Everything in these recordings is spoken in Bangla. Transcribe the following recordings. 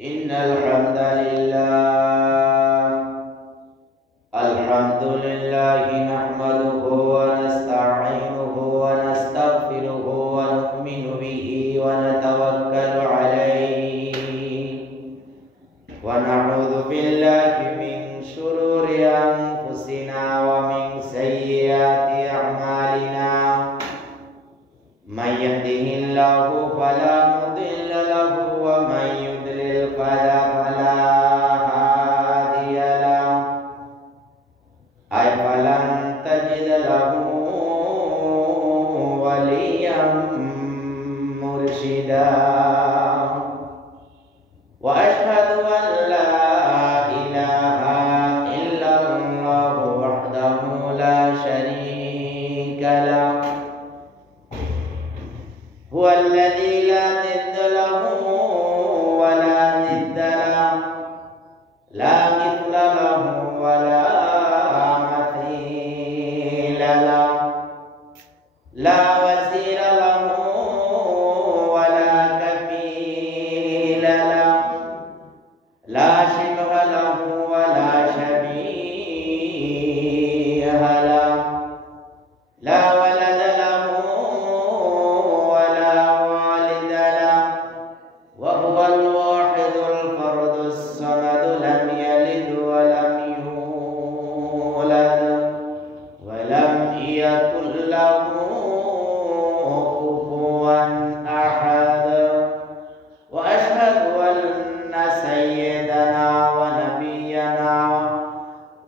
إن الحمد لله نحمده ونستعينه ونستغفره ونؤمن به ونتوكل عليه ونعوذ بالله من شرور أنفسنا ومن سيئات أعمالنا من يهده الله فلا مضل له ومن يضلل فلا هادي له فلن تجد له وليا مرشدا وأشهد أن لا إله إلا الله وحده لا شريك له هو الذي لا ند له ولا ند له لا مثل له ولا مثيل له لا وزير له ولا كفيل له لا شبه له ولا شبيه له لا ولد له ولا والد له وهو الواحد الفرد الصمد لم يلد ولم يولد ولم يكن له كفوا أحد وأشهد أن سيدنا ونبينا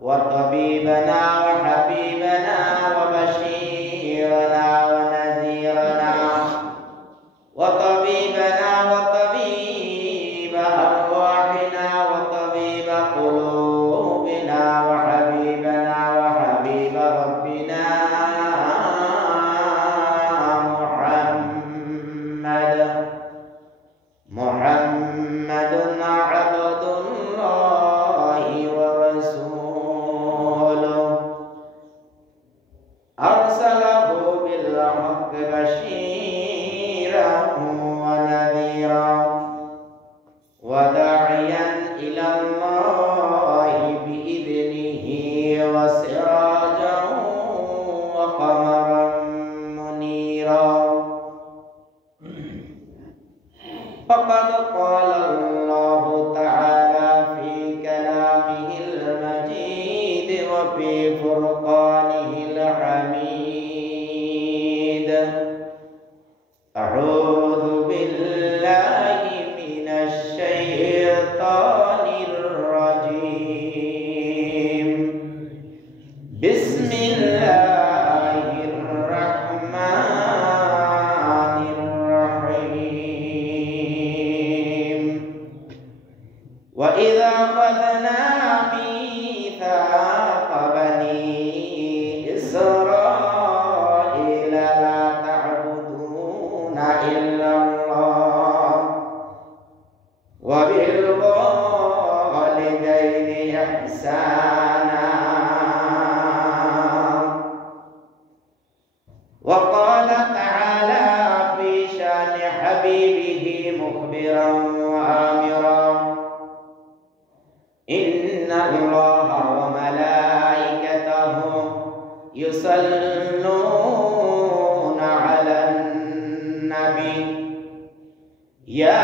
وطبيبنا وحبيبنا وبشيرنا ونذيرنا وطبيبنا وطبيب أرواحنا وطبيب قلوبنا وحبيبنا وحبيب ربنا محمد عبد الله ورسوله أرسله بالحق بشيرا ونذيرا وداعيا إلى الله بإذنه وسراجا وقمرا منيرا فقد قال الله تعالى في كلامه المجيد وفي فرقانه الحميد أعوذ بالله من الشيطان الرجيم بسم الله الرحمن الرحيم وإذا أخذنا ميثاق بني إسرائيل لا تعبدون إلا الله وبالوالدين إحسانا وقال تعالى في شان حبيبه مخبرا وآمرا إن الله وملائكته يصلون على النبي يا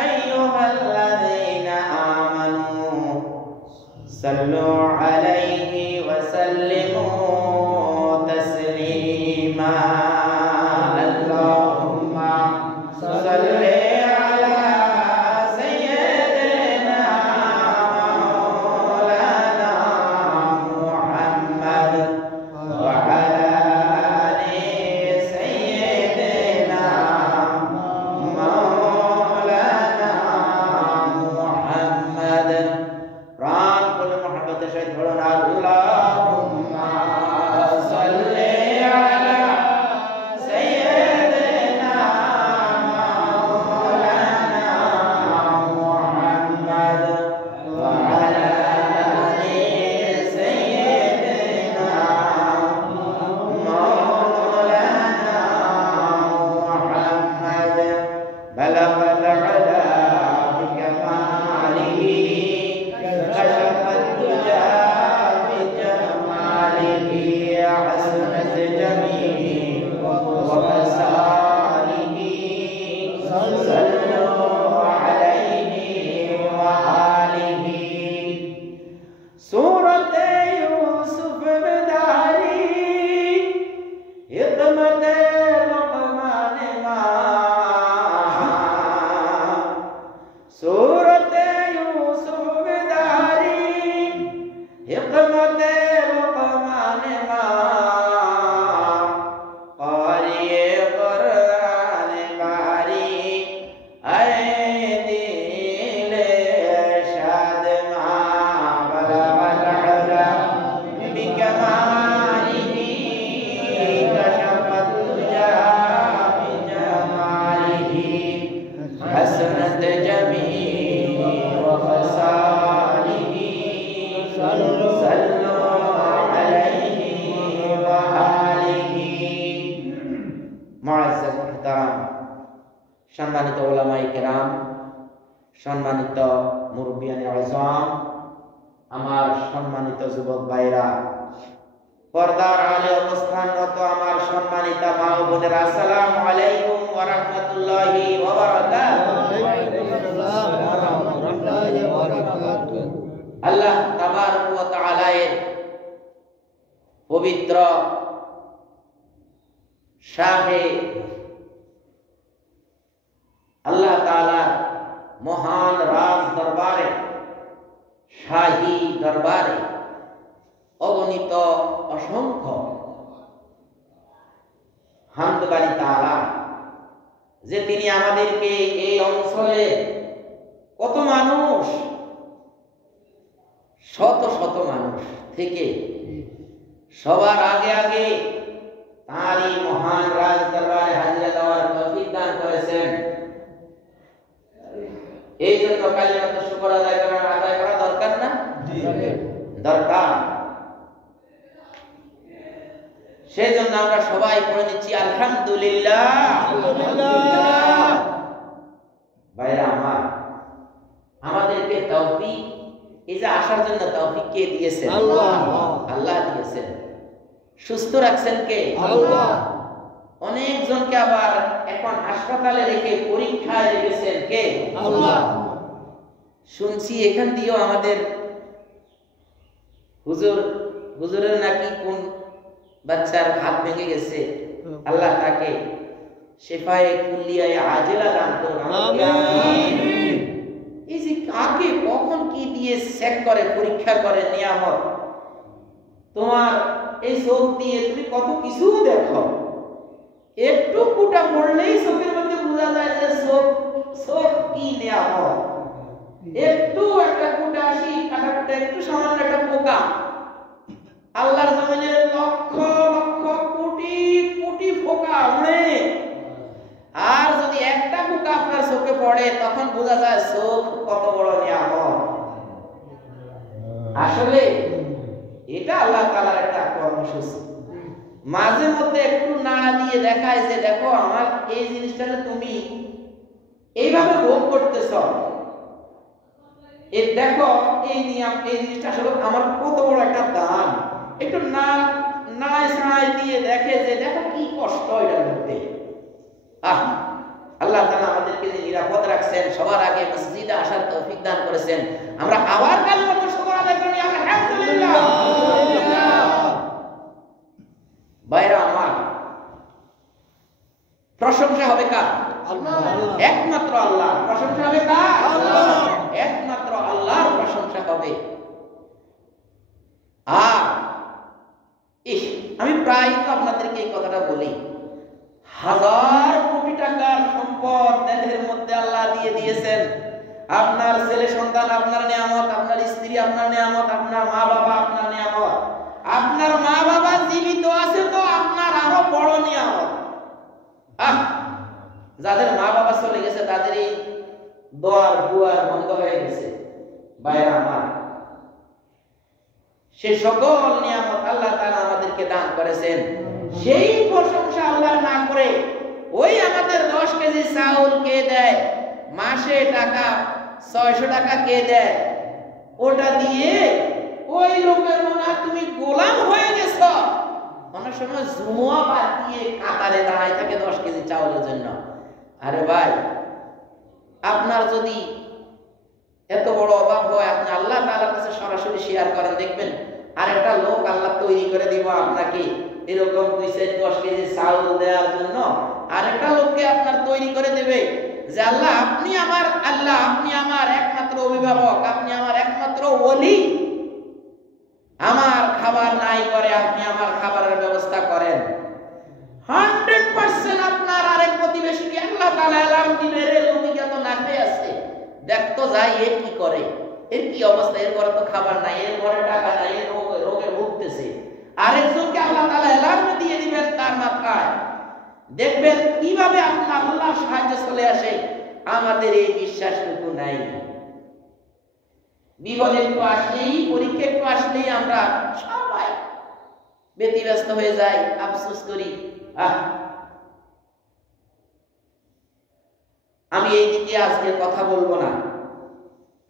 أيها الذين آمنوا صلوا عليه وسلموا تسليما اللهم صل على سيدنا مولانا محمد وعلى آل سيدنا مولانا محمد प्राण कुल मोहब्बत से जोड़ना अल्लाहुम्मा सल्ली अला सय्यिदना मौलाना मुहम्मद व अला आलि सय्यिदना मौलाना मुहम्मद बलगल अला كشف الدجى بجماله حسنت جميله ومساله صلوا عليه وآله سورة يوسف بداري حكمت لقمان ما سورة يوسف بداري حكمت لقمان ما قارئ قرآن باري أيدي لشاد ما بلغ العلا بكماله كشف الدجى بجماله حسنت جميله وخصاله صلوا عليه وآله মুআজ্জাজ মুহতারাম সম্মানিত উলামায়ে কেরাম সম্মানিত মুরব্বিয়ানে আযম আমার সম্মানিত যুবক ভাইরা পর্দার আড়ালে অবস্থানরত আমার সম্মানিত মা ও বোনেরা আসসালামু আলাইকুম ওয়া রাহমাতুল্লাহি ওয়া বারাকাতুহু আল্লাহ তাবারক ওয়া তাআলা এর পবিত্র শাহে আল্লাহ তাআলা মহান রাজ দরবারে শাহী দরবারে অগণিত অসংখ্য হামদ বাড়ি তাআলা যে তিনি আমাদেরকে এই অঞ্চলে কত মানুষ শত শত মানুষ থেকে সবার আগে আগে তারই মহান রাজ দরবারে হাজিরা দেওয়ার তৌফিক দান করেছেন। এই জন্য কালিমাত শুকর আদায় করা দরকার না? দরকার। সেই জন্য আমরা সবাই পড়ে নিচ্ছি আলহামদুলিল্লাহ। ভাইরা আমার, আমাদেরকে তৌফিক, এই যে আসার জন্য তৌফিক কে দিয়েছেন? আল্লাহ। আল্লাহ দিয়েছেন। সুস্থ রাখছেন কে? আল্লাহ। অনেকজনকে আবার এখন হাসপাতালে রেখে পরীক্ষায় রেখেছেন কে? আল্লাহ। শুনছি এখান দিয়েও আমাদের হুজুরের নাকি কোন বাচ্চার হাত ভেঙে গেছে, আল্লাহ তাকে শিফায়ে কুল্লিয়ায়ে আজিলা দান করুন। আমিন। এই যে কাকে কখন কি দিয়ে চেক করে, পরীক্ষা করে নিয়ামত, তোমার এই চোখ দিয়ে তুমি কত কিছু দেখো, একটু কুটা পড়লেই চোখের মধ্যে বোঝা যায় যে চোখ কি নিয়ামত। একটু একটা কুটা আসি কাটাটা একটু সামান্য একটা পোকা, আল্লাহর জমিনে লক্ষ লক্ষ কোটি কোটি পোকা উড়ে, আর যদি একটা পোকা আপনার চোখে পড়ে তখন বোঝা যায় চোখ কত বড় নিয়ামত। আসলে এটা আল্লাহ তাআলার একটা কর্মসূচি। মাঝে মধ্যে একটু নাড়া দিয়ে দেখায় যে দেখো আমার এই জিনিসটাকে তুমি এইভাবে ভোগ করতেছ, এই দেখো এই নিয়ম, এই জিনিসটা আসলে আমার কত বড় একটা দান। একটু নাড়ায় দিয়ে দেখে যে দেখো কি কষ্ট এটার মধ্যে। আল্লাহ তাআলা আমাদেরকে যে নিরাপদ রাখছেন, সবার আগে মসজিদে আসার তৌফিক দান করেছেন। আমরা আবার কালিমাত শুকর আদায় করি আলহামদুলিল্লাহ। ভাইরা আমার, প্রশংসা হবে কার? আল্লাহ। একমাত্র আল্লাহ। প্রশংসা হবে কার? আল্লাহ। একমাত্র আল্লাহর প্রশংসা হবে। আর আমি প্রায় তো আপনাদেরকে এই কথাটা বলি, হাজার কোটি টাকার সম্পদ দেহের মধ্যে আল্লাহ দিয়ে দিয়েছেন। আপনার ছেলে সন্তান আপনার নিয়ামত, আপনার স্ত্রী আপনার নিয়ামত, আপনার মা বাবা আপনার নিয়ামত। আপনার মা বাবা জীবিত আছে তো আপনার আরো বড় নিয়ামত। যাদের মা বাবা চলে গেছে তাদের এই দোয়ার দুয়ার বন্ধ হয়ে গেছে। ভাইরা আমার, সে সকল নিয়ামত আল্লাহ তাআলা আমাদেরকে দান করেছেন। সেই প্রশংসা আল্লাহ না করে ওই আমাদের 10 কেজি চাউল কে দেয়, মাসে টাকা 600 টাকা কে দেয়, ওটা দিয়ে ওই লোকের মনে হয় তুমি গোলাম হয়ে গেছো। অনেক সময় জুমুয়া বাদ দিয়ে কাতারে দাঁড়ায় থাকে 10 কেজি চাউলের জন্য। আরে ভাই, আপনার যদি এত বড় অভাব হয়, আপনি আল্লাহ তাআলার কাছে সরাসরি শেয়ার করেন, দেখবেন আরেকটা লোক আল্লাহ তৈরি করে দিব আপনাকে এরকম 2-10 কেজি চাউল দেওয়ার জন্য। আরেকটা লোককে আপনার তৈরি করে দেবে যে আল্লাহ আপনি আমার একমাত্র অভিভাবক, আপনি আমার একমাত্র ওলি, আমার খাবার নাই করে আপনি আমার খাবারের ব্যবস্থা করেন। 100% আপনার আরেক প্রতিবেশীকে আল্লাহ তাআলা এলার্ম দিবে, রে লোকে তো না খেয়ে আছে, দেখতো যাই এর কি করে, এর কি অবস্থা, এর ঘরে তো খাবার নাই, এর ঘরে টাকা নাই, এর রোগে ভুগতেছে। আরেকজনকে আল্লাহ তাআলা এলার্ম দিয়ে দিবেন তার মাথায়, দেখবেন কিভাবে আল্লাহ সাহায্য চলে আসে। আমাদের এই বিশ্বাসটুকু নাই। বিপদ একটু আসলেই, পরীক্ষা একটু আসলেই আমরা সবাই ব্যতিব্যস্ত হয়ে যাই, আফসোস করি। আমি এই দিকে আজকে কথা বলবো না,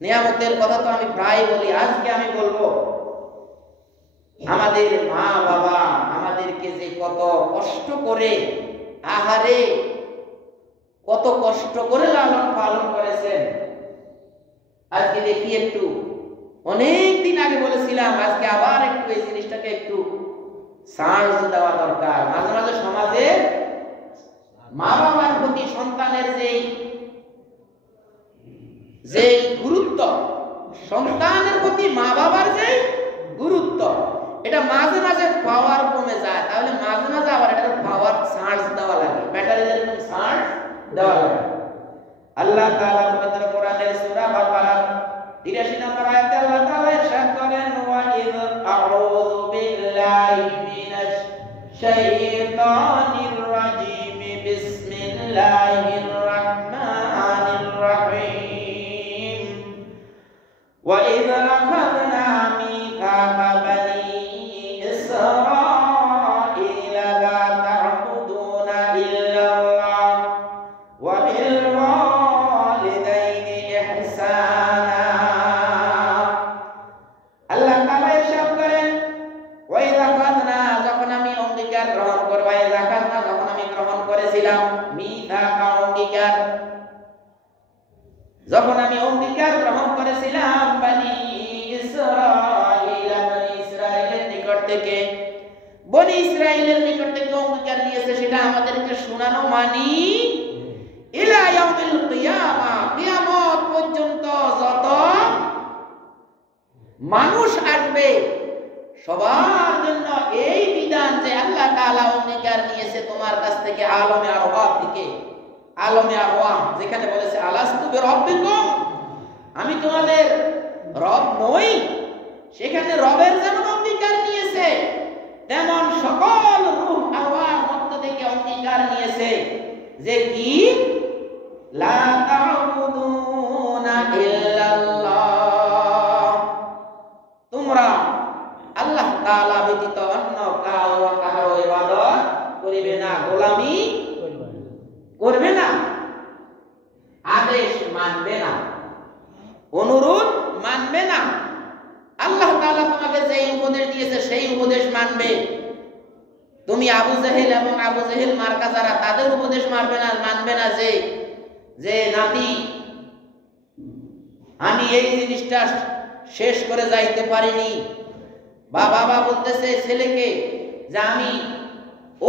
নিয়ামতের কথা তো আমি প্রায় বলি, আজকে আমি বলবো আমাদের মা বাবা আমাদেরকে যে কত কষ্ট করে, আহারে কত কষ্ট করে লালন পালন করেছেন। আজকে দেখি একটু, অনেক দিন আগে বলেছিলাম, আজকে আবার একটু এই জিনিসটাকে একটু সার্চ দেওয়া দরকার। মাঝে মাঝে সমাজে মা বাবার প্রতি সন্তানের যে গুরুত্ব, সন্তানের প্রতি মা বাবার যে গুরুত্ব, এটা মাঝে মাঝে পাওয়ার কমে যায়। তাহলে মাঝে মাঝে আবার এটা পাওয়ার চার্জ দেওয়া লাগে, ব্যাটারির এরকম চার্জ দেওয়া লাগে। আল্লাহ তাআলা পবিত্র কোরআনের সূরা বাকারার 83 নম্বর আয়াতে আল্লাহ তাআলা ইরশাদ করেন, ওয়া ইয আউযু বিল্লাহি মিনাশ শাইতানির রাজীম, বিসমিল্লাহির রাহমানির রাহিম, ওয়া ইয আখাযনা মিসাকা বানি ইসরাঈলা লা তা'বুদুনা ইল্লাল্লাহ ওয়া বিল ওয়ালিদাইনি ইহসানা। আল্লাহ তাআলা ইরশাদ করেন, ওয়া ইয আখাযনা, যখন আমি অঙ্গীকার গ্রহণ করব, ইয আখাযনা যখন আমি গ্রহণ করেছিলাম, মিসাকা অঙ্গীকার, যখন আমি অঙ্গীকার গ্রহণ করেছিলাম বনি ইসরাঈল, বনি ইসরাঈলের নিকট থেকে, বনি ইসরাঈলের নিকট থেকে অঙ্গীকার নিয়েছে, সেটা আমাদেরকে শোনানো মানি ইলা ইয়াউমিল কিয়ামা, কিয়ামত পর্যন্ত যত মানুষ আসবে সবার জন্য এই বিধান যে আল্লাহ তাআলা অঙ্গীকার নিয়েছে তোমার কাছ থেকে, আলমে আরওয়াহ থেকে, আলমে আরওয়াহ যেখানে বলেছে আলাস্তু বিরাব্বিকুম, আমি তোমাদের রব নই, সেখানে রবের যেমন অঙ্গীকার নিয়েছে, তেমন সকল রূহ আরওয়াহর মধ্য থেকে অঙ্গীকার নিয়েছে যে কি, লা তা'বুদুনা ইল্লাল্লাহ, তোমরা আল্লাহ তাআলা ব্যতীত অন্য কারো ইবাদত করিবে না, গোলামি করবে না, আদেশ মানবে না, অনুরোধ মানবে না। আল্লাহ তাআলা তোমাকে যে উপদেশ দিয়েছে সেই উপদেশ মানবে। তুমি আবু জেহেল এবং আবু জেহেল মার্কা যারা, তাদের উপদেশ মানবে না যে নাতি আমি এই জিনিসটা শেষ করে যাইতে পারিনি, বা বাবা বলতেছে ছেলেকে যে আমি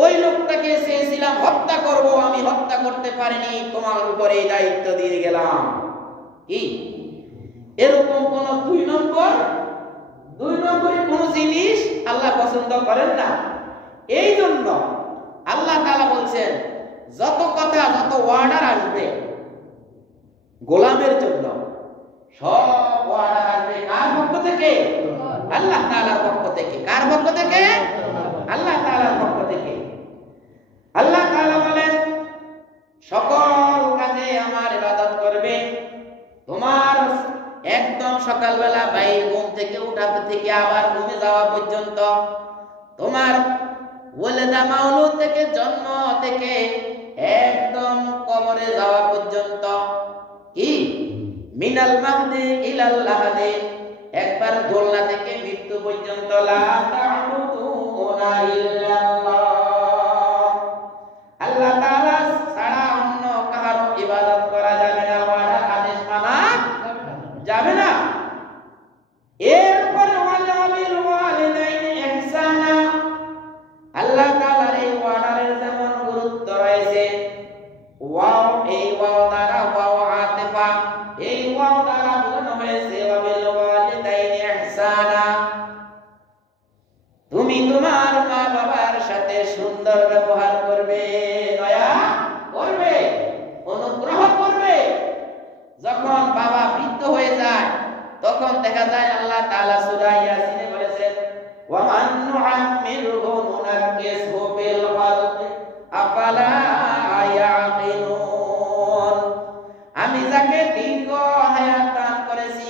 ওই লোকটাকে চেয়েছিলাম হত্যা করব, আমি হত্যা করতে পারিনি, তোমার উপরে এই দায়িত্ব দিয়ে গেলাম। কি এরকম কোন দুই নম্বরের কোন জিনিস আল্লাহ পছন্দ করেন না। এই জন্য আল্লাহ তাআলা বলছেন, যত কথা, যত অর্ডার আসবে গোলামের জন্য, সব অর্ডার আসবে কার পক্ষ থেকে? আল্লাহ তাআলার পক্ষ থেকে। কার পক্ষ থেকে? আল্লাহ তাআলার পক্ষ থেকে। আল্লাহ তাআলা বলেন, সকল কাজে আমার ইবাদত করবে। তোমার একদম সকালবেলা বাইরে ঘুম থেকে উঠাতে থেকে আবার ঘুমে যাওয়া পর্যন্ত, তোমার ওয়ালিদা মাউলুদ থেকে, জন্ম থেকে একদম কবরে যাওয়া পর্যন্ত, কি মিনাল মাহদি ইলাল লাহাদি, একবার দোলনা থেকে মৃত্যু পর্যন্ত লা তা'বুদুনা ইল্লাল্লাহ, আল্লাহ তাআলা ছাড়া অন্য কারো ইবাদত করা যাবে না, ওয়ার আদেশ মানা যাবে না। এরপর ওয়ালিল ওয়ালিদাইনি ইহসানা, আল্লাহ তাআলার এই ওয়ার্ডারের যেমন গুরুত্ব রয়েছে, ওয়াও এই ওয়াও দ্বারা ওয়াও আতিফা, এই ওয়াও দ্বারা বোঝানো হয়েছে ওয়ালিল ওয়ালিদাইনি ইহসানা, তুমি তোমার মা বাবার সাথে সুন্দর ব্যবহার করবে, দয়া করবে, অনুগ্রহ করবে। যখন বাবা বৃদ্ধ হয়ে যায় তখন দেখা যায় আল্লাহ তাআলা সূরা ইয়াসিনে বলেছেন, ওয়া মান নুআম্মিরহু নুনাক্কিসহু ফিল খালকি আফালা ইয়াকিলুন, আমি যাকে দীর্ঘ হায়াত দান করেছি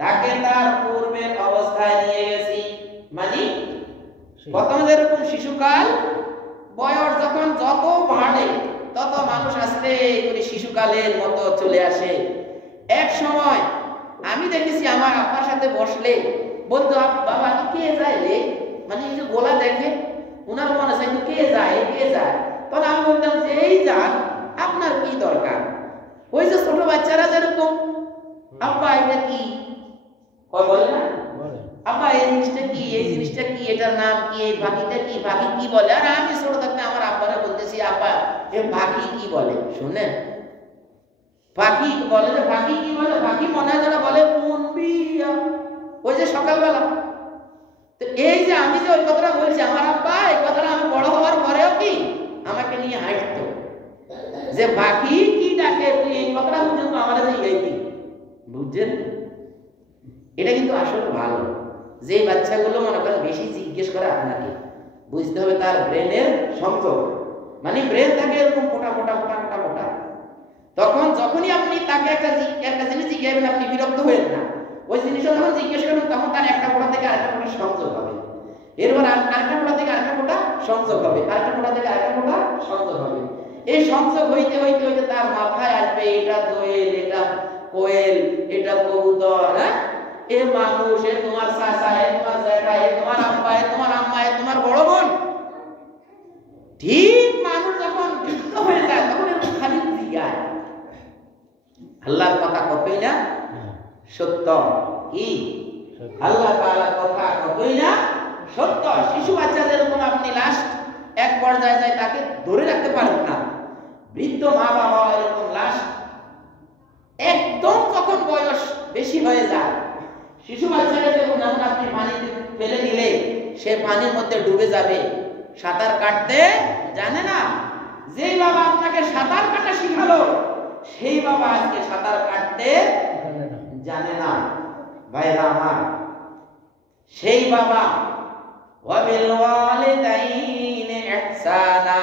তাকে তার পূর্বের অবস্থায় নিয়ে গেছি। মানে প্রথমে যেরকম শিশুকাল, বয়স যখন যত বাড়ে তত মানুষ আস্তে করে শিশুকালের মতো চলে আসে। এক সময় আমি দেখেছি আমার আব্বার সাথে বসলে বলতো, বাবা কে যায় রে, মানে এই যে গোলা দেখে উনার মনে চাইতো কে যায় কে যায়, তখন আমি বলতাম যে এই যান, আপনার কি দরকার? ওই যে ছোট বাচ্চারা যেরকম, আব্বা এটা কি কয় বলে না, আব্বা এই জিনিসটা কি, এই জিনিসটা কি, এটার নাম কি, এই পাখিটা কি, পাখি কি বলে। আর আমি ছোট থাকতে আমার আব্বারে বলতেছি, আব্বা এ পাখি কি বলে, শুনেন পাখি বলে, যে পাখি কি বলে, পাখি মনে হয় যেন বলে মুনবিয়া, ওই যে সকালবেলা। তো এই যে আমি যে ওই কথাটা বলছি, আমার আব্বা এই কথাটা আমি বড় হওয়ার পরেও কি আমাকে নিয়ে হাসতো, যে পাখি কি ডাকে, তুই এই কথাটা পর্যন্ত আমার বুঝছেন। এটা কিন্তু আসলে ভালো, যে বাচ্চাগুলো মনে করেন বেশি জিজ্ঞেস করে আপনাকে বুঝতে হবে তার ব্রেনের সংযোগ, মানে ব্রেন থাকে এরকম ফোটা ফোটা ফোটা ফোটা ফোটা। তখন যখনই আপনি তাকে একটা জিনিস জিজ্ঞাসা, আপনি বিরক্ত হবেন না, ওই জিনিসটা যখন জিজ্ঞেস করবেন তখন তার একটা ফোটা থেকে আরেকটা ফোটা সংযোগ হবে, এরপর আরেকটা ফোটা থেকে আরেকটা ফোটা সংযোগ হবে, আরেকটা ফোটা থেকে আরেকটা ফোটা সংযোগ হবে। এই সংযোগ হইতে হইতে হইতে তার মাথায় আসবে এটা দোয়েল, এটা কোয়েল, এটা কবুতর, হ্যাঁ এ মানুষ, এ তোমার চাচা, এ তোমার জ্যাঠা, এ তোমার আব্বা, এ তোমার আম্মা, এ তোমার বড় বোন। ঠিক মানুষ যখন বৃদ্ধ হয়ে যায় তখন এরকম খালি জিজ্ঞায়, আল্লাহর কথা কতই না সত্য, কি আল্লাহ তাআলার কথা কতই না সত্য। শিশু বাচ্চা যেরকম আপনি লাস্ট এক পর্যায়ে যায় তাকে ধরে রাখতে পারেন না, বৃদ্ধ মা বাবা এরকম লাস্ট একদম যখন বয়স বেশি হয়ে যায়, শিশু বাচ্চাকে যখন আপনি পানিতে ফেলে দিলে সে পানির মধ্যে ডুবে যাবে, সাঁতার কাটতে জানে না। যেই বাবা আপনাকে সাঁতার কাটা শিখালো সেই বাবা আজকে সাঁতার কাটতে জানে না। ভাইরা আমার, সেই বাবা ওয়াবিল ওয়ালিদাইনি ইহসানা,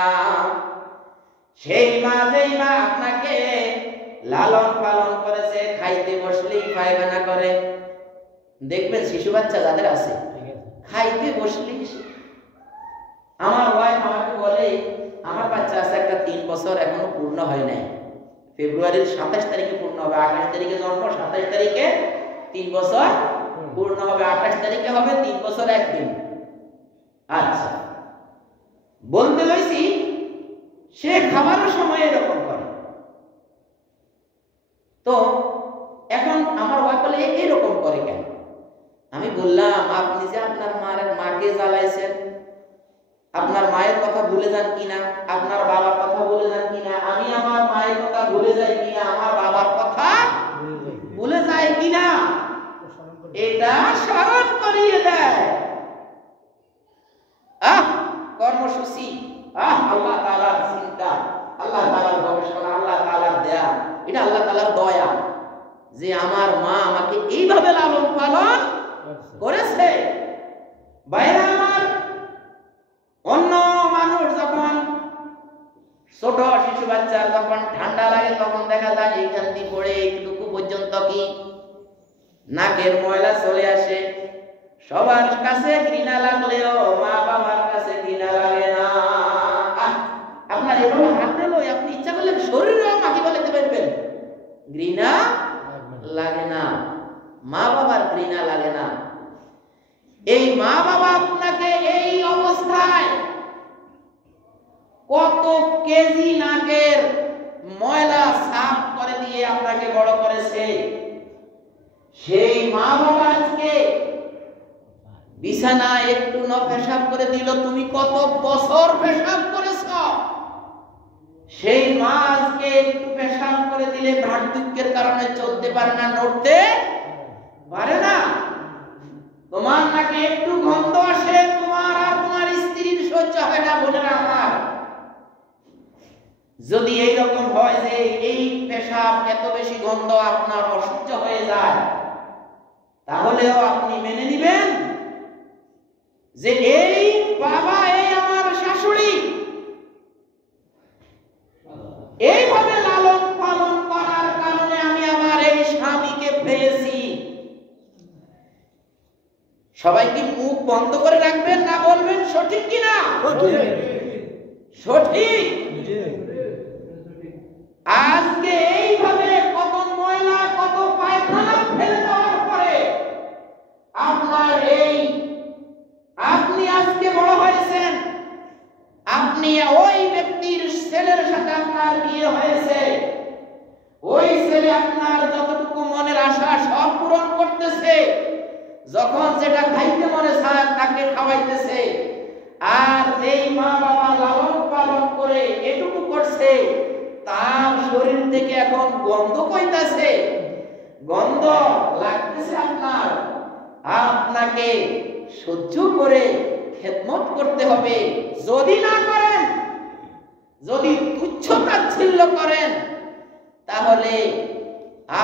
সেই মা যেই মা আপনাকে লালন পালন করেছে, খাইতে বসলেই পায়খানা করে। দেখবেন শিশু বাচ্চা যাদের আছে খাইতে বসলেই, আমার ওয়াইফ আমাকে বলে, আমার বাচ্চা আছে একটা 3 বছর এখনো পূর্ণ হয় নাই, ফেব্রুয়ারির 27 তারিখে পূর্ণ হবে, 28 তারিখে জন্ম, 27 তারিখে 3 বছর পূর্ণ হবে, 28 তারিখে হবে 3 বছর 1 দিন। আচ্ছা, বলতে হইছি সে খাবারের সময় এরকম করে। তো এখন আমার ওয়াইফ বলে এরকম করে কেন? আমি বললাম, আপনি যে আপনার মাকে জ্বালাইছেন, আপনার মায়ের কথা ভুলে যান কিনা, আপনার বাবার কথা ভুলে যান কিনা, আমি আমার মায়ের কথা ভুলে যাই কিনা, আমার বাবার কথা ভুলে যায় কিনা, এটা স্মরণ করিয়ে দেয়। কর্মসূচি, আল্লাহ তাআলার চিন্তা, আল্লাহ তাআলার গবেষণা, আল্লাহ তাআলার দেয়া, এটা আল্লাহ তাআলার দয়া যে আমার মা আমাকে এইভাবে লালন পালন করেছে। বাইরে আমার অন্য মানুষ যখন ছোট শিশু বাচ্চার যখন ঠান্ডা লাগে তখন দেখা যায় এইখান দিয়ে পড়ে এইটুকু পর্যন্ত কি নাকের ময়লা চলে আসে। সবার কাছে ঘৃণা লাগলেও মা বাবার কাছে ঘৃণা লাগে না। আপনার এভাবে হাত দিল, আপনি ইচ্ছা করলে শরীরেও মাখি বলে দিতে পারবেন, ঘৃণা লাগে না, মা বাবার ঘৃণা লাগে না। এই মা বাবা আপনাকে এই অবস্থায় কত কেজি নাকের ময়লা সাফ করে দিয়ে আপনাকে বড় করেছে। সেই মা বাবা আজকে বিছানা একটু ন পেশাব করে দিল, তুমি কত বছর পেশাব করেছ। সেই মা আজকে একটু পেশাব করে দিলে বার্ধক্যের কারণে চলতে পারে না, নড়তে পারে না। তোমার নাকি একটু গন্ধ আসে, তোমার আর তোমার স্ত্রীর সহ্য হয় না। বোনেরা আমার, যদি এইরকম হয় যে এই পেশাব এত বেশি গন্ধ আপনার অসহ্য হয়ে যায়, তাহলেও আপনি মেনে নিবেন যে এই বাবা, এই আমার শাশুড়ি এইভাবে লালন পালন করার কারণে আমি আমার এই স্বামীকে পেয়েছি। সবাই কি মুখ বন্ধ করে রাখবেন না বলবেন সঠিক কিনা? সঠিক। আজকে এইভাবে কত ময়লা, কত পায়খানা ফেলে দেওয়ার পরে আপনার এই, আপনি আজকে বড় হয়েছেন, আপনি ওই ব্যক্তির ছেলের সাথে আপনার বিয়ে হয়েছে, ওই ছেলে আপনার যতটুকু মনের আশা সব পূরণ করতেছে, যখন যেটা খাইতে মনে চায় তাকে খাওয়াইতেছে। আর যেই মা বাবা লালন পালন করে এটুকু করছে, তার শরীর থেকে এখন গন্ধ কইতাছে, গন্ধ লাগতেছে আপনার। আপনাকে সহ্য করে খেদমত করতে হবে। যদি না করেন, যদি তুচ্ছ তাচ্ছিল্য করেন, তাহলে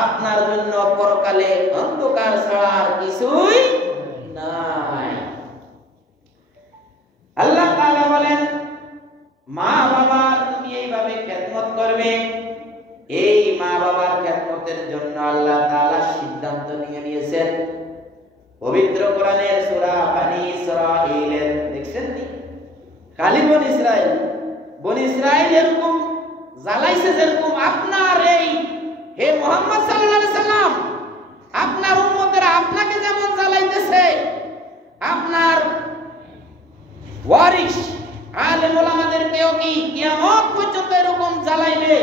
আপনার জন্য পরকালে অন্ধকার ছাড়া আর কিছুই নাই। আল্লাহ তাআলা বলেন, মা বাবা তুমি এইভাবে খেদমত করবে। এই মা বাবার খেদমতের জন্য আল্লাহ তাআলা সিদ্ধান্ত নিয়ে নিয়েছেন। পবিত্র কোরআনের সূরা বনী ইসরাঈলের, দেখছেন নি, খালি বনী ইসরাঈল, বনী ইসরাঈল এরকম জ্বালাইছে যেরকম আপনার এই হে মুহাম্মদ সাল্লাল্লাহু আলাইহি সাল্লাম, আপনার উম্মতেরা আপনাকে যেমন জ্বালাইতেছে, আপনার ওয়ারিস আলেম ওলামাদেরকেও কি কিয়ামত পর্যন্ত এরকম জ্বালাইবে।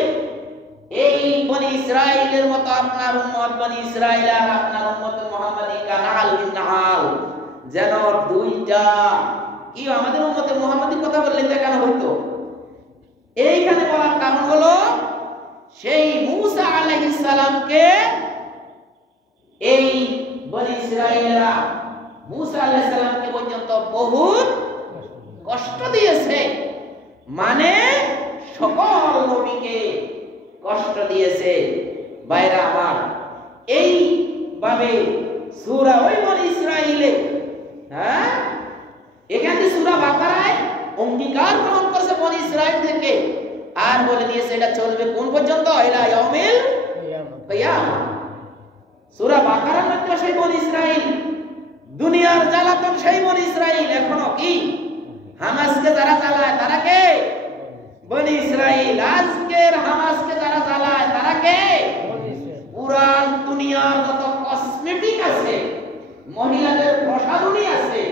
এই বনী ইসরাঈলের মতো আপনার উম্মত বনী ইসরাঈল আর আপনার উম্মত মুহাম্মাদি কানাল বিন নাহাল, যেন দুইটা কি, আমাদের উম্মতে মুহাম্মাদি কথা বললে তো কেন হইতো? এইখানে বলার কারণ হলো সেই মূসা আলাইহিস সালামকে এই বনী ইসরাঈলরা মূসা আলাইহিস সালামকে পর্যন্ত বহুত কষ্ট দিয়েছে, মানে সকল নবীকে কষ্ট দিয়েছে। ভাইরা আমার, এই ভাবে সূরা ওই বনী ইসরাঈলে, হ্যাঁ, এখানে সূরা বাকারায় অঙ্গীকার গ্রহণ করেছে বনী ইসরাঈল থেকে, আর বলে দিয়েছে এটা চলবে কোন পর্যন্ত, ইলা ইয়াউমিল কিয়ামah। সূরা বাকারার মধ্যে সেই বনী ইসরাঈল, দুনিয়ার জ্বালাতন সেই বনী ইসরাঈল, এখনো কি হামাসকে যারা জ্বালায় তারা কে? বনী ইসরাঈল। আজকের হামাসকে যারা জ্বালায় তারা কে? পুরান দুনিয়ার যত কসমেটিক আছে, মহিলাদের প্রসাধনী আছে,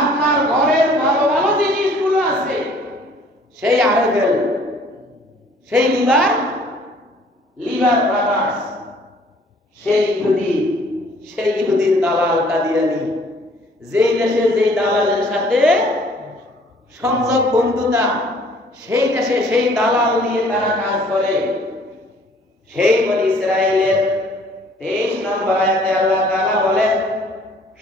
আপনার ঘরের ভালো ভালো জিনিসগুলো আছে, সেই আরবেল, সেই লিভার ব্রাদার্স, সেই ইহুদির দালাল কাদিয়ানি, যেই দেশে যেই দালালের সাথে সংযোগ বন্ধুতা, সেই দেশে সেই দালাল দিয়ে তারা কাজ করে। সেই বনী ইসরাঈলের 23 নম্বর আয়াতে আল্লাহ তাআলা বলেন,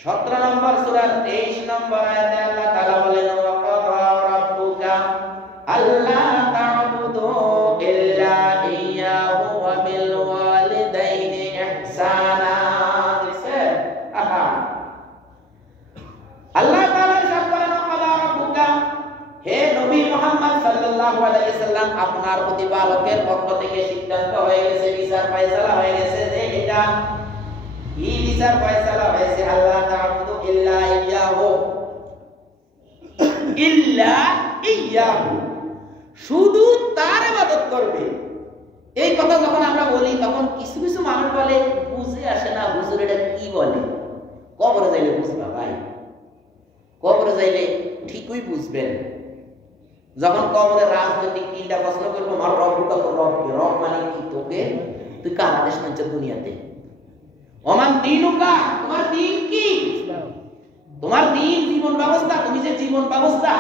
17 নম্বর সূরার 23 নম্বর আয়াতে আল্লাহ তাআলা বলেন, ওয়া কাদা রাব্বুকা আল্লা তা'বুদু ইল্লা ইয়্যাহু ওয়া বিল ওয়ালিদাইনি ইহসানা। আল্লাহ তাআলা বলেন, ওয়া কাদা রাব্বুকা, হে নবী মুহাম্মদ সাল্লাল্লাহু আলাইহি সাল্লাম, আপনার প্রতিপালকের পক্ষ থেকে সিদ্ধান্ত হয়ে গেছে, বিচার ফয়সালা হয়ে গেছে যে এটা কি বিচার ফয়সালা হয়েছে, আল্লাহ তা'বুদু ইল্লা ইয়াহু, শুধু তার ইবাদত করবে। এই কথা যখন আমরা বলি তখন কিছু কিছু মানুষ বলে বলে বুঝে আসে না হুজুর এটা কি বলে। কবরে যাইলে বুঝবা ভাই, কবরে যাইলে ঠিকই বুঝবেন। যখন কবরে রাজনৈতিক তিনটা প্রশ্ন করবো, আমার রবটা তো রবকে, রব মানে কি, তোকে তুই কার আদেশ মানছ দুনিয়াতে? ওমান দিনুকা, তোমার দিন কি? তোমার দিন জীবন ব্যবস্থা, তুমি যে জীবন ব্যবস্থা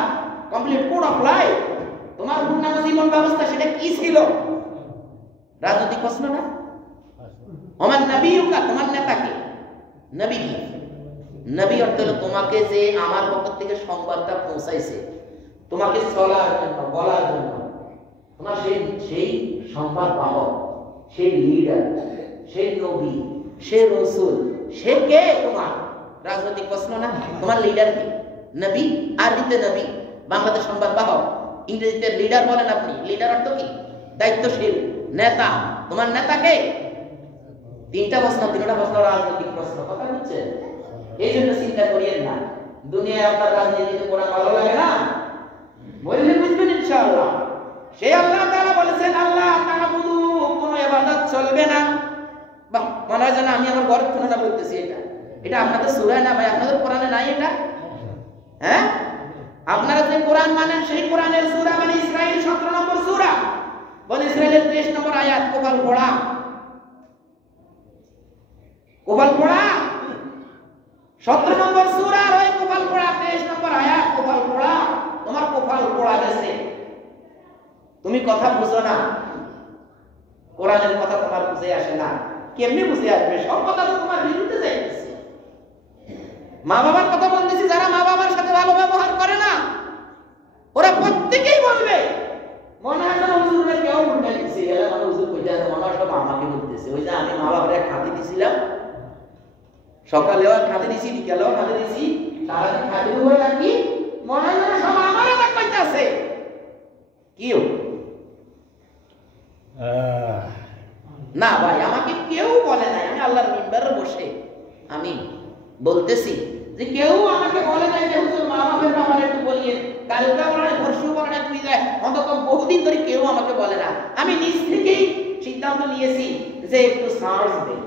কমপ্লিট কোড অফ লাইফ, তোমার পূর্ণাঙ্গ জীবন ব্যবস্থা সেটা কি ছিল? রাজনৈতিক প্রশ্ন না? ওমান নবিয়ুকা, তোমার নেতা কে? নবী কি? নবী অর্থ হলো তোমাকে যে আমার পক্ষ থেকে সংবাদটা পৌঁছাইছে, তোমাকে চলার জন্য, বলার জন্য, তোমার সেই সংবাদ বাহক, সেই লিডার, সেই নবী, সে রসুল, সে কে? তোমার রাজনৈতিক প্রশ্ন না? তোমার লিডার কে? নবী, আরবিতে নবী, বাংলাদেশ সংবাদ বাহক, ইংরেজিতে লিডার বলেন আপনি। লিডার অর্থ কি? দায়িত্বশীল, নেতা। তোমার নেতা কে? তিনটা প্রশ্ন, তিনটা প্রশ্ন রাজনৈতিক প্রশ্ন। কথা হচ্ছে এই জন্য চিন্তা করিয়েন না দুনিয়ায় আপনার রাজনীতিতে কোরআন ভালো লাগে না, বললে বুঝবেন ইনশাআল্লাহ। সেই আল্লাহ তাআলা বলেছেন আল্লাহ তাআবুদু, কোনো ইবাদত চলবে না। বাহ, মনে হয় যেন আমি আমার ঘরের তুলনা বলতেছি। এটা আপনাদের সূরায় না ভাই, আপনাদের কোরআনে নাই এটা? হ্যাঁ, আপনারা যে কোরআন মানেন সেই কোরআনের সূরা বনি ইসরাইল 17 নম্বর সূরা, বনি ইসরাইলের 23 নম্বর আয়াত। কোপাল পড়া, কোপাল পড়া 17 নম্বর সূরার ওই কোপাল পড়া 23 নম্বর আয়াত। কোপাল পড়া, তোমার কোপাল পড়া গেছে, তুমি কথা বুঝো না, কোরআনের কথা তোমার বুঝে আসে না। কেমনে বুঝে আসবে? সব কথা তো তোমার বিরুদ্ধে যাইতেছে। মা বাবার কথা বলতেছি, যারা মা বাবার সাথে ভালো ব্যবহার করে না, ওরা প্রত্যেকেই বলবে মনে হয় না হুজুরের কেউ উল্টা দিচ্ছে, এলা মানে হুজুর কইতে আছে মনে হয় সব আমাকে বলতেছে। ওই যে আমি মা বাবার এক খাতি দিছিলাম, সকালেও খাতি দিছি, বিকালেও খাতি দিছি, সারাদিন খাতি দেবো নাকি, মনে হয় না সব আমার এলাকা কইতাছে। কিও না ভাই, আমাকে কেউ বলে নাই। আমি আল্লাহর মিম্বারে বসে আমি বলতেছি যে কেউ আমাকে বলে নাই যে হুজুর মা বাবার ব্যাপারে একটু বলিয়ে, কালকা বলে পরশু বলে তুই দেখ, অন্তত বহুদিন ধরে কেউ আমাকে বলে না। আমি নিজ থেকেই সিদ্ধান্ত নিয়েছি যে একটু সার্চ দেই,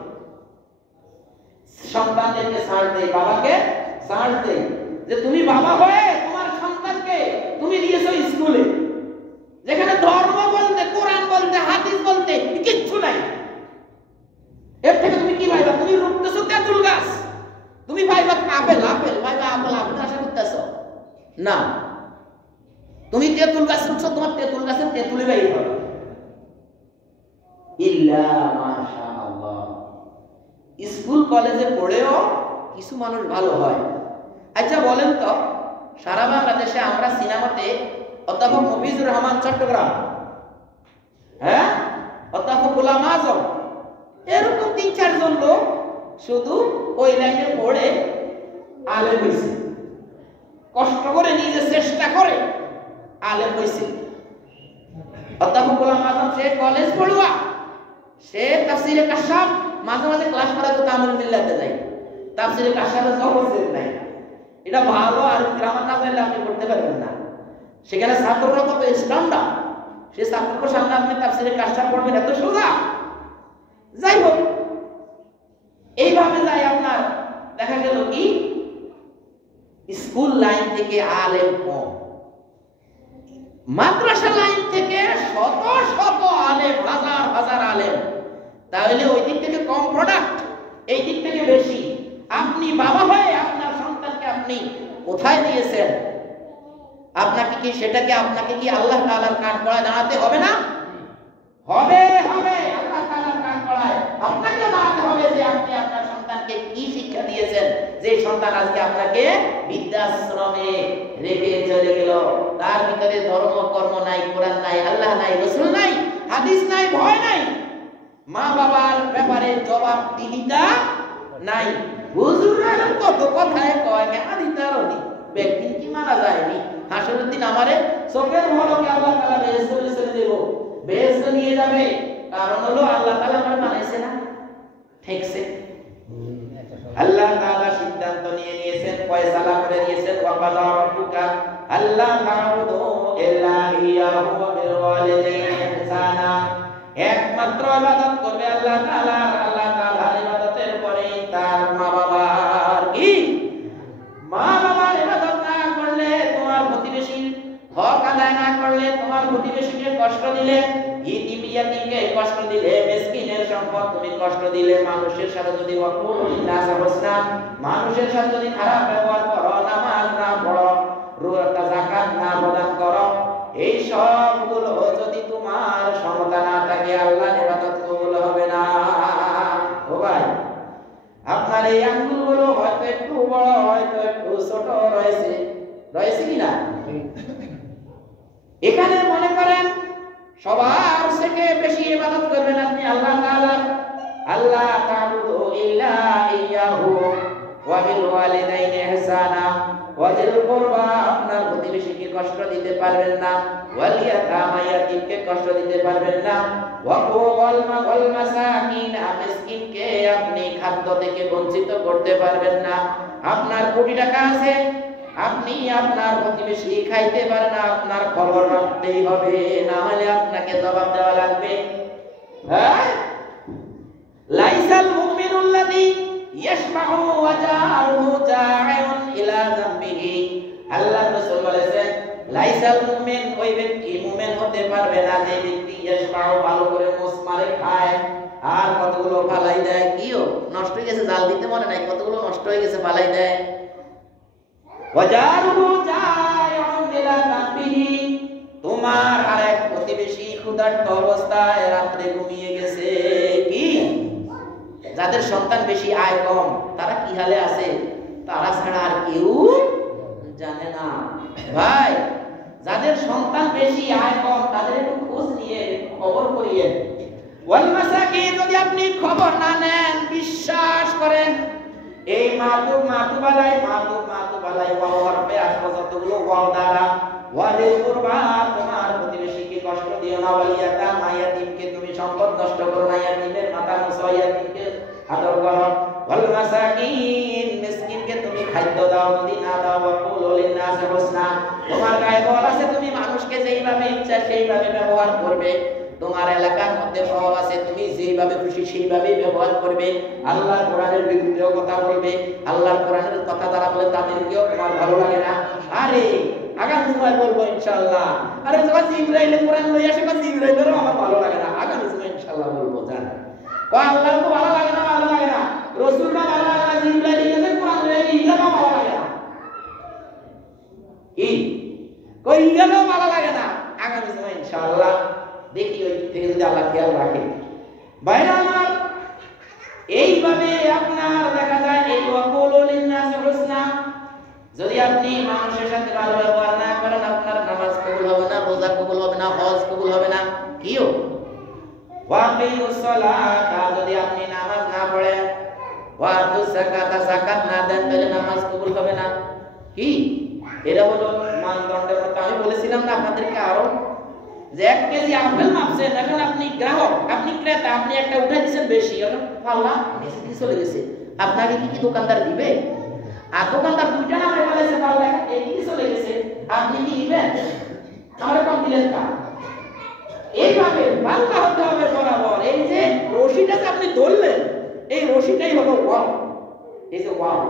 সন্তানদেরকে সার্চ দেই, বাবাকে সার্চ দেই, যে তুমি বাবা হয়ে তোমার সন্তানকে তুমি দিয়েছো স্কুলে, যেখানে ধর্ম বলতে, কোরআন বলতে, হাদিস বলতে কিচ্ছু নাই। এর থেকে তুমি কি ভাইবা? তুমি রুখতেছো তেঁতুল গাছ, তুমি ভাইবা আপেল, আপেল ভাইবা আপেল, আপেল আশা করতেছ না। তুমি তেঁতুল গাছ রুখছো, তোমার তেঁতুল গাছের তেঁতুলি বাইর হবে। ইল্লা মাশাআল্লাহ। স্কুল কলেজে পড়েও কিছু মানুষ ভালো হয়। আচ্ছা বলেন তো, সারা বাংলাদেশে আমরা সিনেমাতে অধ্যাপক মফিজুর রহমান চট্টগ্রাম, হ্যাঁ, অধ্যাপক গোলাম আজম, এরকম 3-4 জন লোক শুধু ওই লাইনে পড়ে আলেম হয়েছে, কষ্ট করে নিজে চেষ্টা করে আলেম হয়েছে। অধ্যাপক গোলাম আজম সে কলেজ পড়ুয়া, সে তাফসিরে কাশাফ মাঝে মাঝে ক্লাস করাতে তামিল মিল্লাতে যায়, তাফসিরে কাশাফের জবরদস্ত নাই। এটা ভালো, আর গ্রামার না জানলে আপনি পড়তে পারবেন না। সেখানে ছাত্ররা কত স্ট্যান্ডার্ড, সে ছাত্রদের সামনে আপনি তাফসিরে কাশাফ পড়বেন, এত সোজা। যাই হোক, এইভাবে যাই আপনার দেখা গেল কি স্কুল লাইন থেকে আলেম কম, মাদ্রাসা লাইন থেকে শত শত আলেম, হাজার হাজার আলেম। তাহলে ওই দিক থেকে কম প্রোডাক্ট, এই দিক থেকে বেশি। আপনি বাবা হয়ে আপনার সন্তানকে আপনি কোথায় দিয়েছেন? আপনাকে কি সেটাকে আপনাকে কি আল্লাহ তাআলার কাঠগড়ায় দাঁড়াতে হবে না? হবে, হবে। আল্লাহ তাআলার কাঠগড়ায় আপনাকে দাঁড়াতে হবে যে আপনি আপনার সন্তানকে কি শিক্ষা দিয়েছেন। যে সন্তান আজকে আপনাকে বৃদ্ধাশ্রমে রেখে চলে গেল, তার ভিতরে ধর্ম কর্ম নাই, কোরআন নাই, আল্লাহ নাই, রাসূল নাই, হাদিস নাই, ভয় নাই, মা বাবার ব্যাপারে জবাবদিহিতা নাই। হুজুররা কত কথায় কয়, আমি তারনি ব্যক্তি কি মারা যায়নি, হাসরের দিন আমারে চোখের পলকে আল্লাহ তাআলা বেহেশতে চলে দেব, বেহেশতে নিয়ে যাবে। কারণ হলো আল্লাহ তাআলা আমার বানাইছে না, ঠিকছে। আল্লাহ তাআলা সিদ্ধান্ত নিয়ে নিয়েছেন, ফয়সালা করে নিয়েছেন, ওয়া কাযা রাব্বুকা আল্লা তা'বুদু ইল্লা ইয়্যাহু ওয়া বিল ওয়ালিদাইনি ইহসানা। একমাত্র ইবাদত করবে আল্লাহ তাআলা। আল্লাহ তাআলা তুমি কষ্ট দিলে, মানুষের সাথে যদি মানুষের সাথে যদি খারাপ ব্যবহার করো, নামাজ না পড়ো, রোজা যাকাত না প্রদান করো, এই সবগুলো যদি তোমার ক্ষমতা না থাকে, আল্লাহর ইবাদত কবুল হবে না। ও ভাই, আপনার এই আঙ্গুলগুলো হয়তো একটু বড়, হয়তো একটু ছোট রয়েছে, রয়েছে কিনা? এখানে মনে করেন সবার থেকে বেশি ইবাদত করবেন আপনি আল্লাহ তাআলা। আল্লাহ তা'বুদু ইল্লা ইয়াহু ওয়া বিল ওয়ালিদাইনি ইহসানা ওয়া যিল কুরবা, আপনার প্রতিবেশীকে কষ্ট দিতে পারবেন না, ওয়াল ইয়াতামা, ইয়াতীমকে কষ্ট দিতে পারবেন না, ওয়া ওয়াল মাসাকিন, মিসকিনকে আপনি খাদ্য থেকে বঞ্চিত করতে পারবেন না। আপনার কোটি টাকা আছে, আপনি আপনার প্রতিবেশী খাইতে পারে না, আপনার খবর রাখতেই হবে, না হলে আপনাকে জবাব দেওয়া লাগবে। হ্যাঁ, লাইসাল মুমিনুল্লাযী ইয়াশবাহু ওয়া জারুহু জা'iউন ইলা যামবিহি, আল্লাহ রাসূল বলেছেন লাইসাল মুমিন, ওই ব্যক্তি মুমিন হতে পারবে না যে ব্যক্তি ইয়াশবাহু, ভালো করে মুস মারে খায়, আর কতগুলো ফালাই দেয়। কিও নষ্ট হয়ে গেছে, জাল দিতে মনে নাই, কতগুলো নষ্ট হয়ে গেছে ফালাই দেয়। তোমার আরেক প্রতিবেশী ক্ষুধার্ত অবস্থায় রাত্রে ঘুমিয়ে গেছে। কি, যাদের সন্তান বেশি, আয় কম, তারা কি হালে আছে তারা ছাড়া আর কেউ জানে না। ভাই, যাদের সন্তান বেশি, আয় কম, তাদের একটু খোঁজ নিয়ে খবর করিয়ে। ওয়াল মাসাকিন, যদি আপনি খবর না নেন, বিশ্বাস করেন এই মাতুবালাই ওয়ার পে আসবাসতগুলো ওয়াও দ্বারা, ওয়াজিল কুরবা, তোমার প্রতিবেশীকে কষ্ট দিও না, ওয়ালিয়াতা, ইয়াতীমকে তুমি সম্পদ নষ্ট করো না, ইয়াতীমের মাথা মুছো, ইয়াতীমকে আদর করো, ওয়াল মাসাকিন, মিসকিনকে তুমি খাদ্য দাও, যদি না দাও, ওয়াকুলু লিন-নাসি হুসনা, তোমার গায়ে বল আছে, তুমি মানুষকে যেইভাবে ইচ্ছা সেইভাবে ব্যবহার করবে, তোমার এলাকার মধ্যে প্রভাব আছে, তুমি যেইভাবে খুশি সেইভাবেই ব্যবহার করবে, আল্লাহর কোরআনের বিরুদ্ধেও কথা বলবে, আল্লাহর কোরআনের কথা যারা বলে তাদেরকেও তোমার ভালো লাগে না। আরে আগামী সময় বলবো ইনশাআল্লাহ, আরে যখন জিবরাইল কোরআন লই আসে, জিবরাইলেরও আমার ভালো লাগে না, আগামী সময় ইনশাআল্লাহ বলবো। জান ও আল্লাহর তো ভালো লাগে না, ভালো লাগে না, রাসূলরা ভালো লাগে না, জিবরাইল এসে কোরআন লই আসে, ইলাও ভালো লাগে না, কি কই ইলাও ভালো লাগে না। আগামী সময় ইনশাআল্লাহ দেখি ওই থেকে যদি আল্লাহ খেয়াল রাখে। বাইরে আমার এইভাবে আপনার দেখা যায় এই ওয়াকুলু লিন-নাসি হুসনা, যদি আপনি মানুষের সাথে ভালো ব্যবহার না করেন, আপনার নামাজ কবুল হবে না, রোজা কবুল হবে না, হজ কবুল হবে না। কিও ওয়াকিমুস সালাতা, যদি আপনি নামাজ না পড়েন, ওয়াতুস যাকাতা, যাকাত না দেন, তাহলে নামাজ কবুল হবে না। কি এরা হলো মানদণ্ডের মতো। আমি বলেছিলাম না আপনাদেরকে আরো, যে 1 কেজি আপেল মাপছেন, এখন আপনি গ্রাহক, আপনি ক্রেতা, আপনি একটা উঠাই দিয়েছেন বেশি, এখন পাল্লা নিচে দিয়ে চলে গেছে, আপনাকে কি দোকানদার দিবে? আর দোকানদার দুইটা নামে বলেছে পাল্লা এদিকে চলে গেছে, আপনি কি দিবেন? আমার কম দিলেন না। এইভাবে পাল্লা হতে হবে বরাবর। এই যে রশিটা আপনি ধরলেন, এই রশিটাই হলো ওয়াও, এই যে ওয়াও।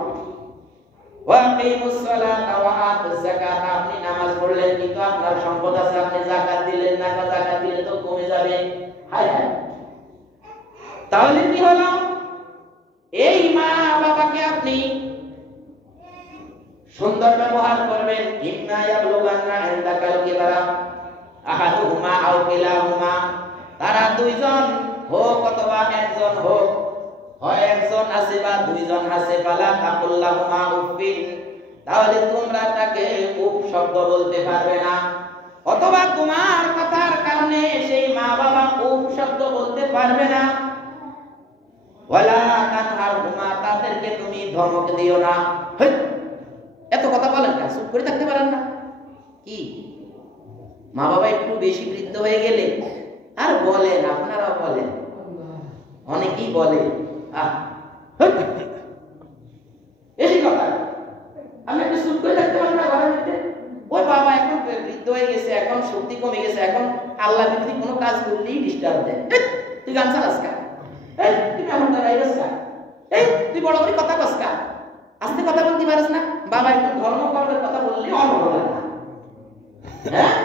ওয়াকিমুস সালাতা ওয়া আতুজ যাকাতা, আপনি নামাজ পড়লেন কিন্তু আপনার সম্পদ আছে, আপনি যাকাত দিলেন না, যাকাত দিলে তো কমে যাবে। হায় হায়, তাহলে কি হলো? এই মা বাবাকে আপনি সুন্দর ব্যবহার করবেন। ইন্না ইয়াবলুগান্না ইনদাকাল কিবারা আহাদুহুমা আও কিলাহুমা, তারা দুইজন হোক অথবা একজন হোক, হয় একজন আছে বা দুইজন আছে, ফালা তাকুল্লাহুমা উফিন, তাহলে তোমরা তাকে উফ শব্দ বলতে পারবে না, অথবা তোমার কথার কারণে সেই মা বাবা উফ শব্দ বলতে পারবে না। ওয়ালা তানহারহুমা, তাদেরকে তুমি ধমক দিও না। এত কথা বলেন না, চুপ করে থাকতে পারেন না? কি মা বাবা একটু বেশি বৃদ্ধ হয়ে গেলে আর বলেন, আপনারা বলেন, অনেকেই বলে বেশি কথা, আমি একটু চুপ করে থাকতে পারেন না ঘরের মধ্যে? ওই বাবা এখন বৃদ্ধ হয়ে গেছে, এখন শক্তি কমে গেছে, এখন আল্লাহ বিরোধী কোনো কাজ করলেই ডিস্টার্ব দেয়। তুই গান চালাস কা, তুমি আমার দ্বারা তুই বড় করে কথা কস কা, আস্তে কথা বলতে পারিস না? বাবা একটু ধর্ম কর্মের কথা বললে অভালো লাগে না। হ্যাঁ,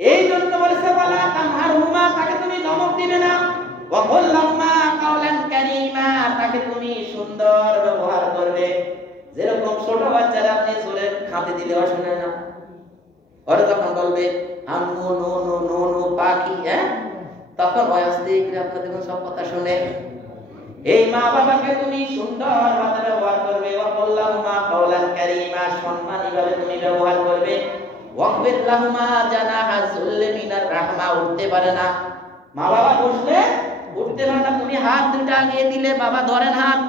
এই জন্য বলেছে ওয়ালা তানহারহুমা, তাকে তুমি ধমক দিবে না। ওয়া কুল্লাহুমা বাচ্চারা আপনি জোরে খাতে দিলেও শুনে না। ওরা যখন বলবে আম্মু নো নো নো নো পাখি, তখন বয়সে আপনাদের সব কথা শুনে। এই মা বাবাকে তুমি সুন্দর ভাবে ব্যবহার করবে, ওয়াল্লাহুমা কাওলান কারীমা, সম্মানীভাবে তুমি ব্যবহার করবে। ওয়াকবিদ লাহুমা জানাহা যুল্লি মিনার রাহমা, উঠতে পারে না মা বাবা, বসলে উঠতে পারে না, তুমি হাত দুটো আগিয়ে দিলে বাবা ধরেন হাত,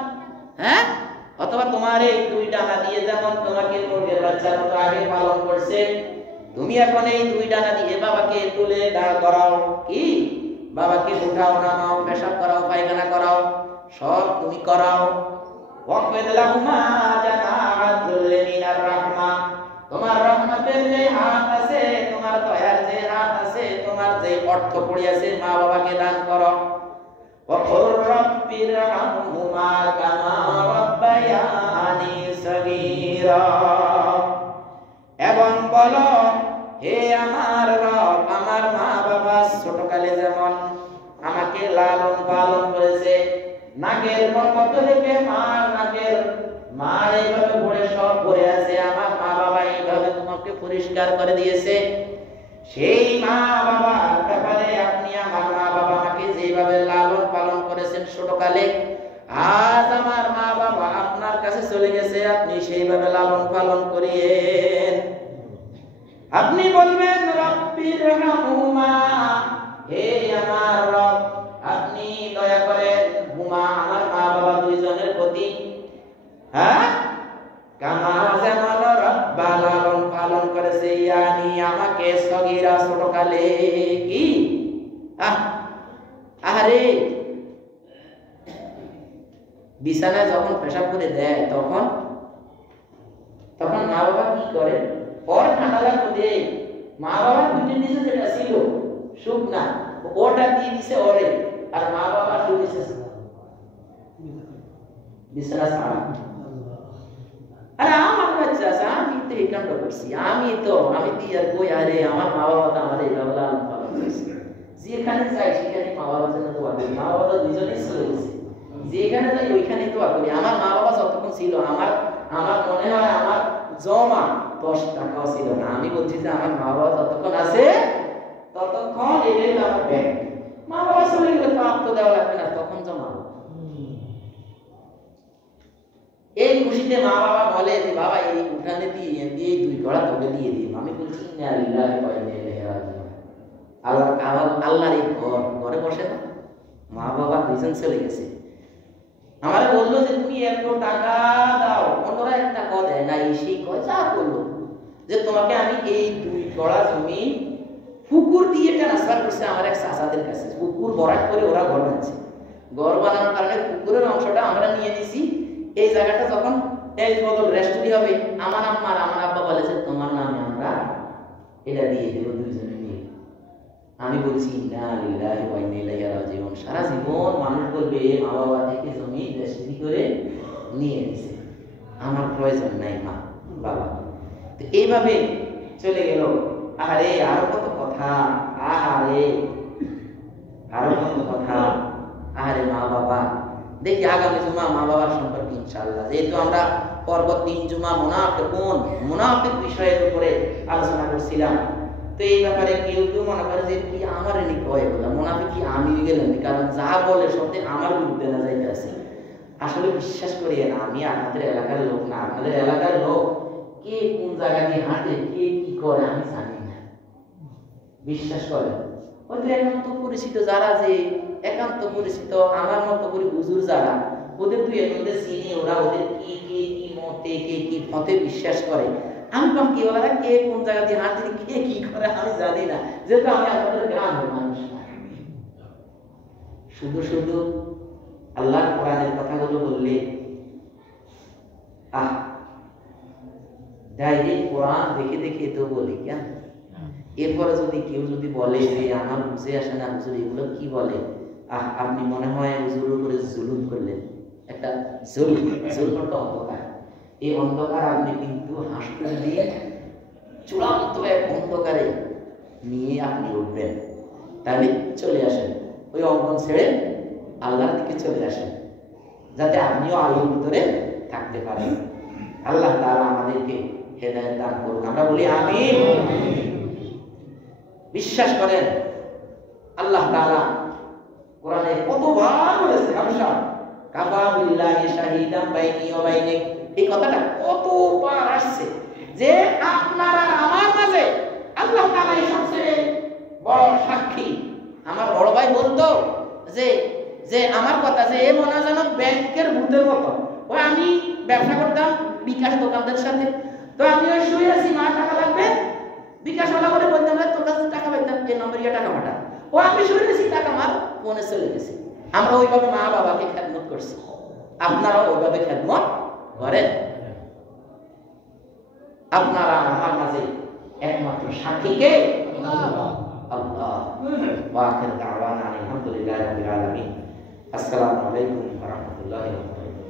অথবা তোমার এই দুইটা হাত দিয়ে যেমন তোমাকে মুরগির বাচ্চার মতো আগে পালন করছে, তুমি এখন এই দুই ডানা দিয়ে বাবাকে তুলে দাঁড় করাও, কি বাবাকে উঠাও নামাও, পেশাব করাও, পায়খানা করাও, সব তুমি করাও। ওয়াকবিদ লাহুমা জানাহা যুল্লি মিনার রাহমা, তোমার রহমতের যে হাত আছে, তোমার দয়ার যে হাত আছে, তোমার যে অর্থ পড়ে আছে, মা বাবাকে দান করো। ওয়াকুর রাব্বিরহামহুমা কামা রাব্বায়ানি সগীরা, এবং বলো হে আমার রব, আমার মা বাবা ছোটকালে যেমন আমাকে লালন পালন করেছে, নাকের পর্বত থেকে মার এইভাবে পড়ে সব পড়ে আছে, আমার মা বাবা এইভাবে তোমাকে পরিষ্কার করে দিয়েছে, সেই মা বাবার ব্যাপারে আপনি আমার মা বাবা আমাকে যেভাবে লালন পালন করেছেন ছোটকালে, আজ আমার মা বাবা আপনার কাছে চলে গেছে, আপনি সেইভাবে লালন পালন করিয়েন। আপনি বলবেন রব্বিরহামহুমা, হে আমার রব, আপনি দয়া করেন হুমা, আমার মা বাবা দুইজনের প্রতি, কামা যেমন রব্বা লালন পালন করেছে, ইয়ানি আমাকে সগীরা ছোটকালে, কি আরে বিছানায় যখন পেশাব করে দেয় তখন মা বাবা কি করে, ওর ঠান্ডা লাগবে, মা বাবা দুইজন দিছে যেটা ছিল সুখ না, ওটা দিয়ে দিছে ওরে, আর মা বাবা শুয়ে দিছে বিছানা ছাড়া। আরে আমার বাচ্চা আছে, আমি তো এই কামটা করছি, আমি দিয়ে আর কই, আরে আমার মা বাবা তো আমার এইভাবে লালন পালন করেছে, যেখানে যাই সেখানে মা বাবার জন্য দোয়া করি, মা বাবা তো দুইজনেই চলে গেছে, যেখানে যাই ওইখানে দোয়া করি। আমার মা বাবা যতক্ষণ ছিল, আমার মনে হয় আমার জমা 10 টাকাও ছিল না, আমি বলছি যে আমার মা বাবা যতক্ষণ আছে ততক্ষণ এটাই আমার ব্যাংক, মা বাবা চলে গেলে তো আপ তো দেওয়া লাগবে না, তখন জমা। এই খুশিতে মা বাবা বলে যে বাবা এই উঠানে দিয়ে দুই গড়া তোকে দিয়ে দিই, আমি বলছি ইন্না লিল্লাহি ওয়া ইন্না ইলাইহি রাজিউন। আল্লাহর এই ঘরে বসে না, মা বাবা দুইজন চলে গেছে, আমারে বললো যে তুমি এত টাকা দাও, অন্যরা একটা টাকা দেয় না, সেই কয় যা করলো যে তোমাকে আমি এই 2 গড়া জমি পুকুর দিয়ে ট্রান্সফার করছে আমার এক চাচাদের কাছে, পুকুর ভরাট করে ওরা ঘর বানাচ্ছে, ঘর বানানোর কারণে পুকুরের অংশটা আমরা নিয়ে নিছি, এই জায়গাটা যখন এই বদল রেস্টুরি হবে, আমার আব্বা বলে যে তোমার নামে আমরা এটা দিয়ে দেব দুইজনে মিলে। আমি বলছি ইন্না লিল্লাহি ওয়া ইন্না ইলাইহি রাজিউন। সারা জীবন মানুষ বলবে মা বাবা থেকে জমি রেস্টুরি করে নিয়ে নিছে, আমার প্রয়োজন নাই মা বাবা, তো এইভাবে চলে গেল। আরে আরো কত কথা, আরো কত কথা, আরে মা বাবা। দেখি আগামী জুমা মা বাবার সম্পর্কে ইনশাআল্লাহ, যেহেতু আমরা পর্ব 3 জুমা মুনাফিক বিষয়ের উপরে আলোচনা করছিলাম, তো এই ব্যাপারে কেউ মনে করে যে কি আমার এনে কয় বলা মুনাফিক কি আমি গেলাম, কারণ যা বলে সত্যি আমার বিরুদ্ধে না যাইতে আছে। আসলে বিশ্বাস করি না, আমি আপনাদের এলাকার লোক না, আপনাদের এলাকার লোক কে কোন জায়গা দিয়ে হাঁটে, কে কি করে আমি জানি না, বিশ্বাস করেন। হয়তো একান্ত পরিচিত যারা, যে একান্ত পরিচিত আমার মতো করে হুজুর যারা, ওদের দুই একজনদের চিনি, ওরা ওদের কি মতে কে কি পথে বিশ্বাস করে, আমি ভাব কি বলা কে কোন জায়গা দিয়ে হাঁটে, কে কি করে আমি জানি না, যেহেতু আমি আপনাদের গ্রামের মানুষ না। শুধু আল্লাহর কোরআনের কথাগুলো বললে ডাইরেক্ট কোরআন দেখে তো বলি কেন, এরপরে যদি কেউ বলে যে আমার বুঝে আসে না হুজুর এগুলো কি বলে, আপনি মনে হয় হুজুরের উপরে জুলুম করলেন, একটা জুলুম অন্ধকার, এই অন্ধকার আপনি কিন্তু হাসপাতাল দিয়ে চূড়ান্ত এক অন্ধকারে নিয়ে আপনি উঠবেন। তাহলে চলে আসেন, ওই অঙ্গন ছেড়ে আল্লাহর দিকে চলে আসেন, যাতে আপনিও আলোর ভিতরে থাকতে পারেন। আল্লাহ তাআলা আমাদেরকে হেদায়েত দান করুন, আমরা বলি আমিন। বিশ্বাস করেন আল্লাহ তাআলা কোরআনে কতবার বলেছে, হামশা কাফা বিল্লাহি শাহিদান বাইনি ওয়া বাইনিক, এই কথাটা কতবার আসছে যে আপনারা আমার মাঝে আল্লাহ তাআলাই সবচেয়ে বড় সাক্ষী। আমার বড় ভাই বলতো যে যে আমার কথা যে এ মনে যেন ব্যাংকের ভূতের মতো। ওই আমি ব্যবসা করতাম বিকাশ দোকানদারের সাথে, তো আমি ওই শুয়ে আছি, মা টাকা লাগবে, বিকাশ ওলা করে বলতাম তোর কাছে টাকা পাইতাম, এই নম্বরে টাকা পাঠা। ও আমি শুয়ে আছি, টাকা মার ফোনে চলে গেছে। আমরা ওইভাবে মা বাবাকে খেদমত করছি, আপনারাও ওইভাবে খেদমত করেন। আপনারা আমার মাঝে একমাত্র সাক্ষী কে? আল্লাহ। ওয়া আখির দাওয়ানা আলহামদুলিল্লাহি রাব্বিল আলামিন। আসসালামু আলাইকুম ওয়া রাহমাতুল্লাহি ওয়া বারাকাতুহু।